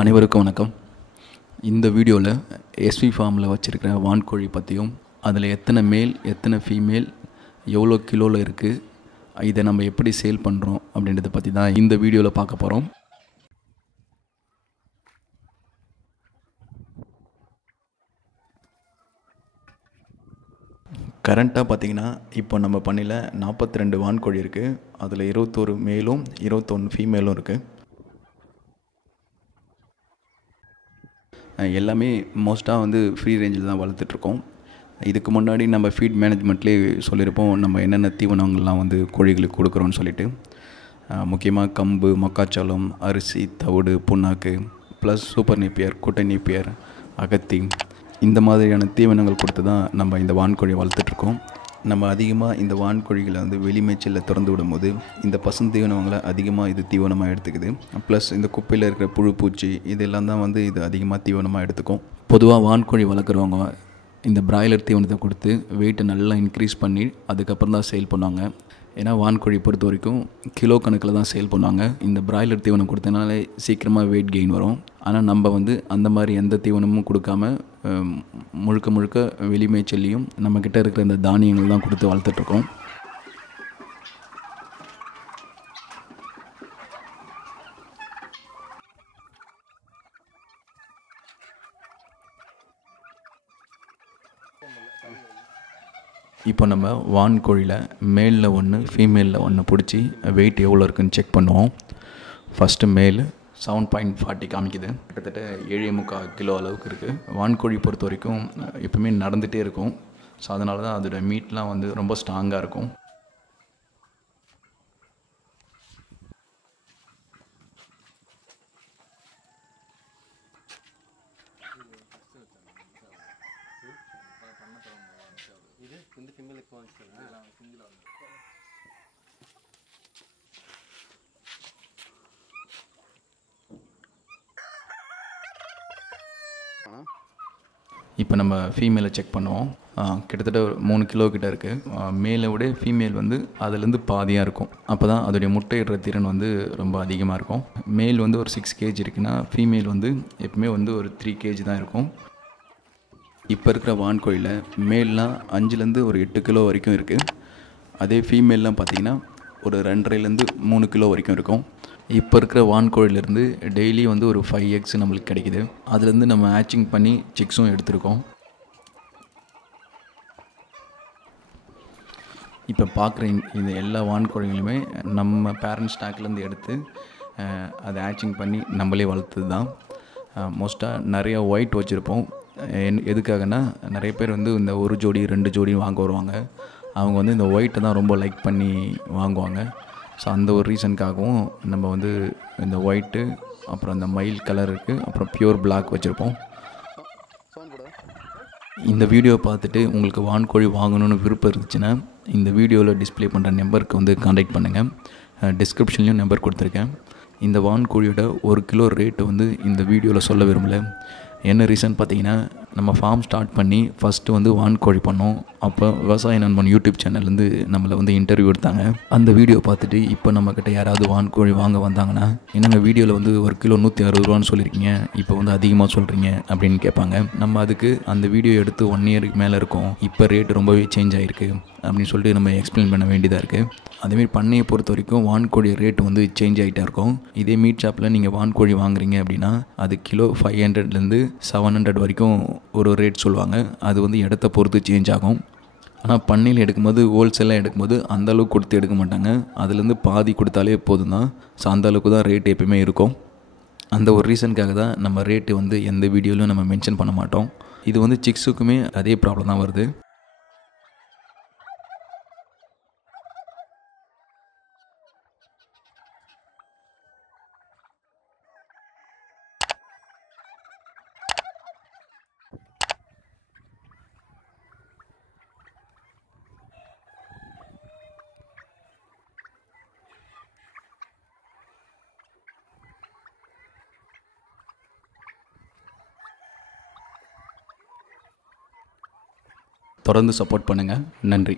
அனைவருக்கும் வணக்கம். இந்த வீடியோவில் எஸ்வி ஃபார்மில் வச்சுருக்கிற வான்கோழி பற்றியும் அதில் எத்தனை மேல் எத்தனை ஃபீமேல் எவ்வளோ கிலோவில் இருக்குது, இதை நம்ம எப்படி சேல் பண்ணுறோம் அப்படின்றத பற்றி தான் இந்த வீடியோவில் பார்க்க போகிறோம். கரண்ட்டாக பார்த்திங்கன்னா இப்போ நம்ம பண்ணையில் 42 வான்கோழி இருக்குது. அதில் 21 மேலும் 21 ஃபீமேலும் இருக்குது. எல்லாமே மோஸ்ட்டாக வந்து ஃப்ரீ ரேஞ்சில் தான் வளர்த்துட்ருக்கோம். இதுக்கு முன்னாடி நம்ம ஃபீட் மேனேஜ்மெண்ட்லேயே சொல்லியிருப்போம் நம்ம என்னென்ன தீவனங்கள்லாம் வந்து கோழிகளுக்கு கொடுக்குறோன்னு சொல்லிட்டு. முக்கியமாக கம்பு, மக்காச்சோளம், அரிசி, தவிடு, புண்ணாக்கு, ப்ளஸ் சூப்பர் நேப்பியர், குட்டை நேப்பியர், அகத்தி, இந்த மாதிரியான தீவனங்கள் கொடுத்து தான் நம்ம இந்த வான்கோழியை வளர்த்துட்ருக்கோம். நம்ம அதிகமாக இந்த வான்கோழிகளை வந்து வெளிமேய்ச்சலில் திறந்து விடும்போது இந்த பசுந்தீவனங்களை அதிகமாக இது தீவனமாக எடுத்துக்குது. ப்ளஸ் இந்த குப்பையில் இருக்கிற புழு பூச்சி இதெல்லாம் தான் வந்து இது அதிகமாக தீவனமாக எடுத்துக்கும். பொதுவாக வான்கோழி வளர்க்குறவங்க இந்த பிராய்லர் தீவனத்தை கொடுத்து வெயிட்டை நல்லா இன்க்ரீஸ் பண்ணி அதுக்கப்புறம் தான் சேல் பண்ணுவாங்க. ஏன்னா வான்கோழி பொறுத்த வரைக்கும் கிலோ கணக்கில் தான் சேல் பண்ணுவாங்க. இந்த பிராய்லர் தீவனம் கொடுத்தனாலே சீக்கிரமாக வெயிட் கெயின் வரும். ஆனால் நம்ம வந்து அந்த மாதிரி எந்த தீவனமும் கொடுக்காம முழுக்க முழுக்க வெளிமேய்ச்சல்லையும் நம்மக்கிட்ட இருக்கிற இந்த தானியங்கள் தான் கொடுத்து வளர்த்துட்ருக்கோம். இப்போ நம்ம வான்கோழியில் மேலில் ஒன்று ஃபீமேலில் ஒன்று பிடிச்சி வெயிட் எவ்வளோ இருக்குதுன்னு செக் பண்ணுவோம். ஃபஸ்ட்டு மேல் 7.40 காமிக்குது. கிட்டத்தட்ட 7.25 கிலோ அளவுக்கு இருக்குது. வான்கோழி பொறுத்த வரைக்கும் எப்பவுமே நடந்துகிட்டே இருக்கும். ஸோ அதனால தான் அதோட மீட்லாம் வந்து ரொம்ப ஸ்ட்ராங்காக இருக்கும். இப்போ நம்ம ஃபீமேலை செக் பண்ணுவோம். கிட்டத்தட்ட 3 கிலோ கிட்ட இருக்குது. மேலை விட ஃபீமேல் வந்து அதுலேருந்து பாதியாக இருக்கும். அப்போ தான் அதோடைய முட்டையிடுற திறன் வந்து ரொம்ப அதிகமாக இருக்கும். மேல் வந்து ஒரு 6 kg இருக்குன்னா ஃபீமேல் வந்து எப்பவுமே வந்து ஒரு 3 kg தான் இருக்கும். இப்போ இருக்கிற வான்கோழியில் மேல்லாம் 5லேருந்து ஒரு 8 கிலோ வரைக்கும் இருக்குது. அதே ஃபீமேல்லாம் பார்த்திங்கன்னா ஒரு 2.5லேருந்து 3 கிலோ வரைக்கும் இருக்கும். இப்போ இருக்கிற வான்கோழிலேருந்து டெய்லி வந்து ஒரு 5 eggs நம்மளுக்கு கிடைக்கிது. அதுலேருந்து நம்ம ஹேச்சிங் பண்ணி சிக்ஸும் எடுத்துருக்கோம். இப்போ பார்க்குற இந்த எல்லா வான்கோழிகளுமே நம்ம பேரண்ட் ஸ்டாக்லேருந்து எடுத்து அதை ஹேச்சிங் பண்ணி நம்மளே வளர்த்தது தான். மோஸ்ட்டாக நிறையா ஒயிட் வச்சுருப்போம். எதுக்காகனா நிறைய பேர் வந்து இந்த 1 ஜோடி 2 ஜோடி வாங்க வருவாங்க. அவங்க வந்து இந்த ஒயிட்டை தான் ரொம்ப லைக் பண்ணி வாங்குவாங்க. ஸோ அந்த ஒரு ரீசனுக்காகவும் நம்ம வந்து இந்த ஒயிட்டு, அப்புறம் அந்த மயில் கலர் இருக்குது, அப்புறம் பியூர் பிளாக் வச்சுருப்போம். இந்த வீடியோ பார்த்துட்டு உங்களுக்கு வான்கோழி வாங்கணுன்னு விருப்பம் இருந்துச்சுன்னா இந்த வீடியோவில் டிஸ்பிளே பண்ணுற நம்பருக்கு வந்து காண்டாக்ட் பண்ணுங்கள். டிஸ்கிரிப்ஷன்லேயும் நம்பர் கொடுத்துருக்கேன். இந்த வான்கோழியோட 1 கிலோ ரேட்டு வந்து இந்த வீடியோவில் சொல்ல விரும்பலை. என்ன ரீசன் பார்த்தீங்கன்னா, நம்ம ஃபார்ம் ஸ்டார்ட் பண்ணி ஃபஸ்ட்டு வந்து வான்கோழி பண்ணோம். அப்போ விவசாய நண்பன் யூடியூப் சேனல்லேருந்து நம்மளை வந்து இன்டர்வியூ எடுத்தாங்க. அந்த வீடியோ பார்த்துட்டு இப்போ நம்மக்கிட்ட யாராவது வான்கோழி வாங்க வந்தாங்கன்னா, என்னங்க வீடியோவில் வந்து 1 கிலோ 160 ரூபான்னு சொல்லியிருக்கீங்க, இப்போ வந்து அதிகமாக சொல்கிறீங்க அப்படின்னு கேட்பாங்க. நம்ம அதுக்கு அந்த வீடியோ எடுத்து 1 இயருக்கு மேலே இருக்கும், இப்போ ரேட் ரொம்பவே சேஞ்ச் ஆகிருக்கு அப்படின்னு சொல்லிட்டு நம்ம எக்ஸ்பிளைன் பண்ண வேண்டியதாக இருக்குது. அதேமாரி பண்ணையை பொறுத்த வரைக்கும் வான்கோழி ரேட் வந்து சேஞ்ச் ஆகிட்டே இருக்கும். இதே மீட் ஷாப்பில் நீங்கள் வான்கோழி வாங்குறீங்க அப்படின்னா அது கிலோ 500லேருந்து 700 வரைக்கும் ஒரு ரேட் சொல்லுவாங்க. அது வந்து இடத்த பொறுத்து சேஞ்ச் ஆகும். ஆனால் பண்ணையில் எடுக்கும்போது ஹோல்சேலாக எடுக்கும்போது அந்தளவுக்கு கொடுத்து எடுக்க மாட்டாங்க. அதுலேருந்து பாதி கொடுத்தாலே போதும் தான். ஸோ அந்தளவுக்கு தான் ரேட் எப்பவுமே இருக்கும். அந்த ஒரு ரீசனுக்காக தான் நம்ம ரேட்டு வந்து எந்த வீடியோலையும் நம்ம மென்ஷன் பண்ண மாட்டோம். இது வந்து சிக்ஸுக்குமே அதே ப்ராப்ளம் தான் வருது. தொடர்ந்து சப்போர்ட் பண்ணுங்கள். நன்றி.